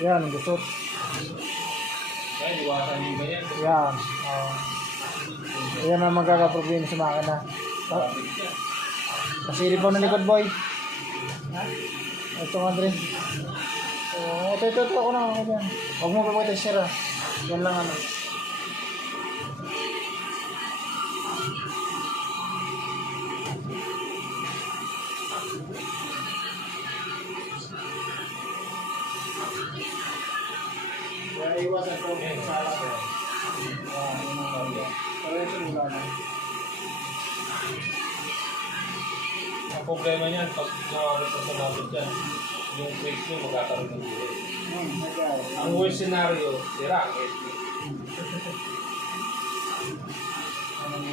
Yan, gusot. Kaya iwasan nyo ba yan? Yan. Yan ang magkakaproblema sa makina. Pasilip mo na likod, boy. Ito nga rin. Ito ako na ako dyan. Huwag mo pa sira. Yan lang ano. Kaya iwasan ko sa alak ko. Yun ang bagay. Pero yung simula na. Ang problema niyan, pag nakakita sa labot yan, yung brakes nyo magkakaroon ng buhay. Ang worst scenario, sira ang SB. Anong